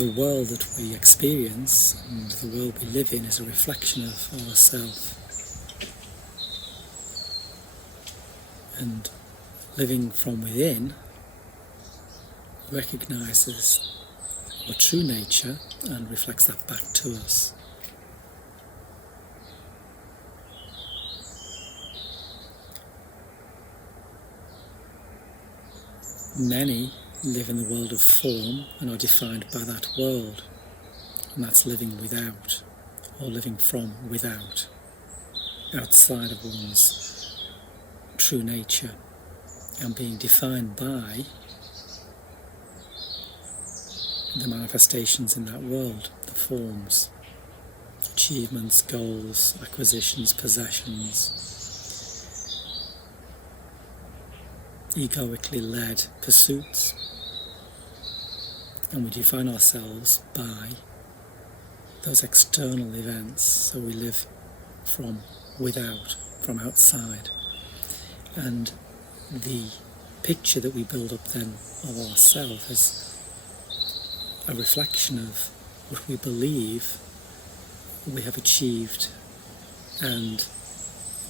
the world that we experience and the world we live in is a reflection of ourself. And living from within recognises our true nature and reflects that back to us. Many live in the world of form and are defined by that world, and that's living without, or living from without, outside of one's true nature, and being defined by the manifestations in that world, the forms, achievements, goals, acquisitions, possessions, egoically led pursuits, and we define ourselves by those external events. So we live from without, from outside, and the picture that we build up then of ourselves is a reflection of what we believe we have achieved and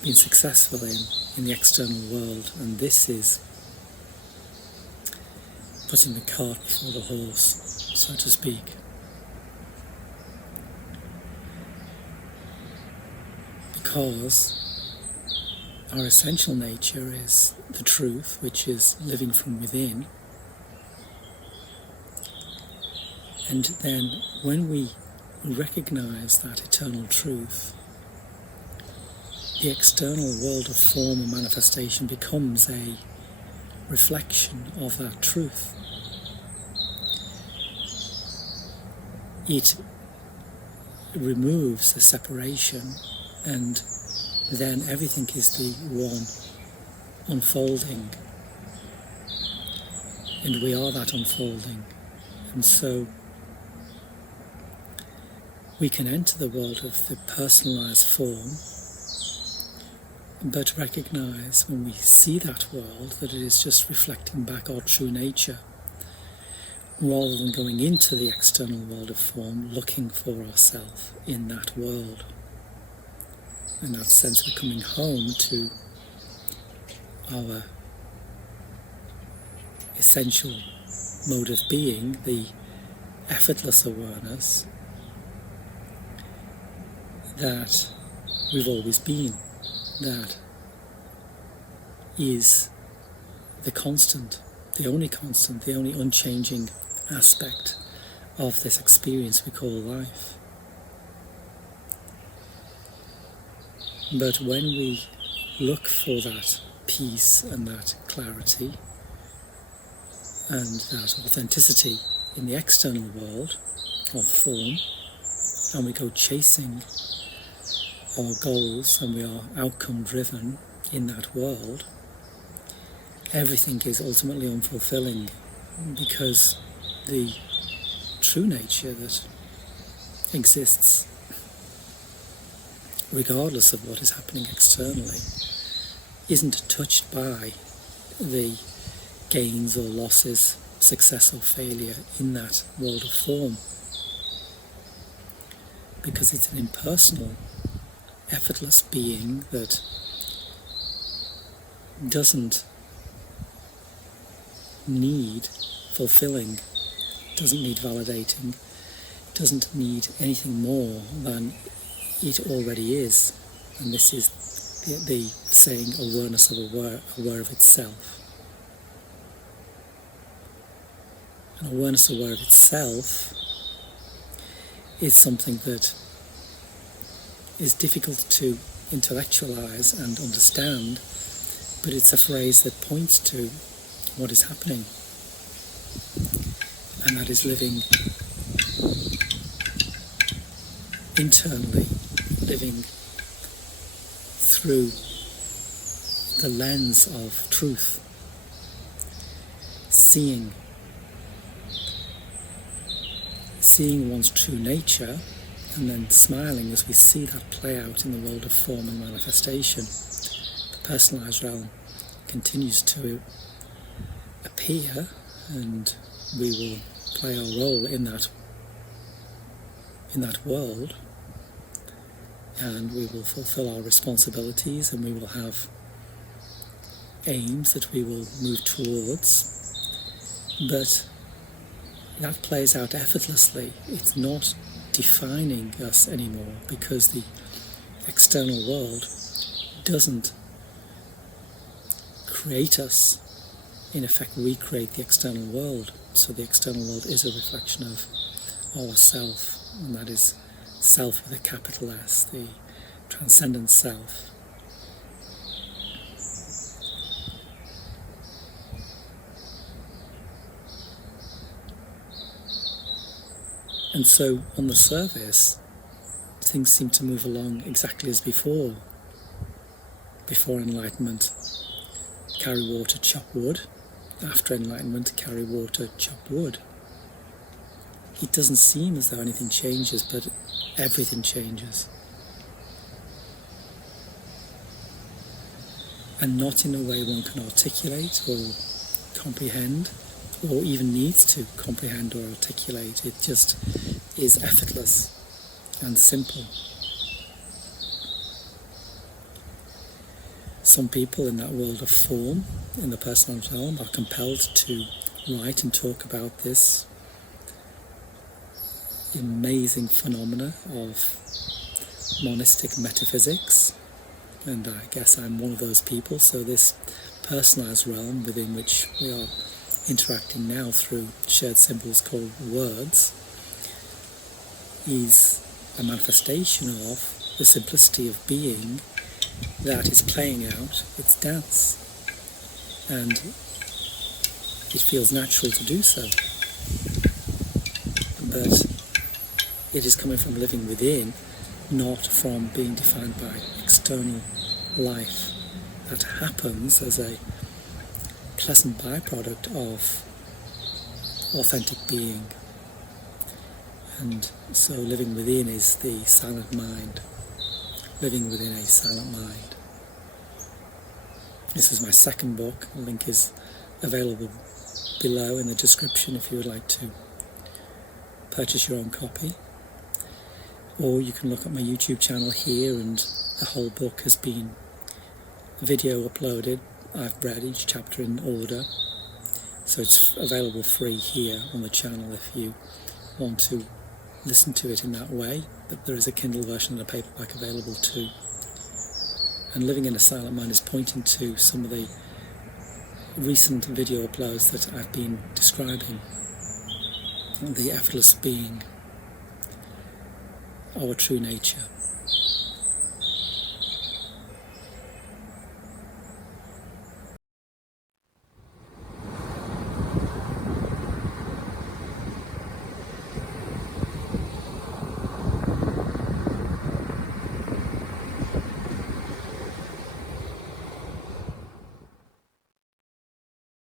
been successful in the external world, and this is putting the cart before the horse, so to speak. Because our essential nature is the truth, which is living from within. And then when we recognize that eternal truth, the external world of form and manifestation becomes a reflection of that truth. It removes the separation, and then everything is the one unfolding, and we are that unfolding. And so we can enter the world of the personalized form, but recognize when we see that world that it is just reflecting back our true nature, rather than going into the external world of form looking for ourselves in that world. In that sense, we're coming home to our essential mode of being, the effortless awareness that we've always been, that is the constant, the only unchanging aspect of this experience we call life. But when we look for that peace and that clarity and that authenticity in the external world of form, and we go chasing our goals and we are outcome driven in that world, everything is ultimately unfulfilling, because the true nature that exists regardless of what is happening externally isn't touched by the gains or losses, success or failure in that world of form, because it's an impersonal, effortless being that doesn't need fulfilling, doesn't need validating, doesn't need anything more than it already is. And this is the saying, awareness of aware of itself. And awareness aware of itself is something that is difficult to intellectualize and understand, but it's a phrase that points to what is happening, and that is living internally, living through the lens of truth, seeing one's true nature, and then smiling as we see that play out in the world of form and manifestation. The personalized realm continues to appear, and we will play our role in that in that world, and we will fulfill our responsibilities, and we will have aims that we will move towards, but that plays out effortlessly. It's not defining us anymore, because the external world doesn't create us. In effect, we create the external world. So the external world is a reflection of our self, and that is self with a capital S, the transcendent self. And so on the surface, things seem to move along exactly as before. Before enlightenment, carry water, chop wood. After enlightenment, carry water, chop wood. It doesn't seem as though anything changes, but everything changes. And not in a way one can articulate or comprehend, or even needs to comprehend or articulate. It just is effortless and simple. Some people in that world of form, in the personal realm, are compelled to write and talk about this amazing phenomena of monistic metaphysics, and I guess I'm one of those people. So this personalized realm within which we are interacting now through shared symbols called words is a manifestation of the simplicity of being that is playing out its dance, and it feels natural to do so, but it is coming from living within, not from being defined by external life. That happens as a pleasant byproduct of authentic being. And so living within is the silent mind, living within a silent mind. This is my second book. The link is available below in the description if you would like to purchase your own copy. Or you can look at my YouTube channel here, and the whole book has been video uploaded. I've read each chapter in order, so it's available free here on the channel if you want to listen to it in that way. But there is a Kindle version and a paperback available too. And living in a silent mind is pointing to some of the recent video uploads that I've been describing. The effortless being, our true nature.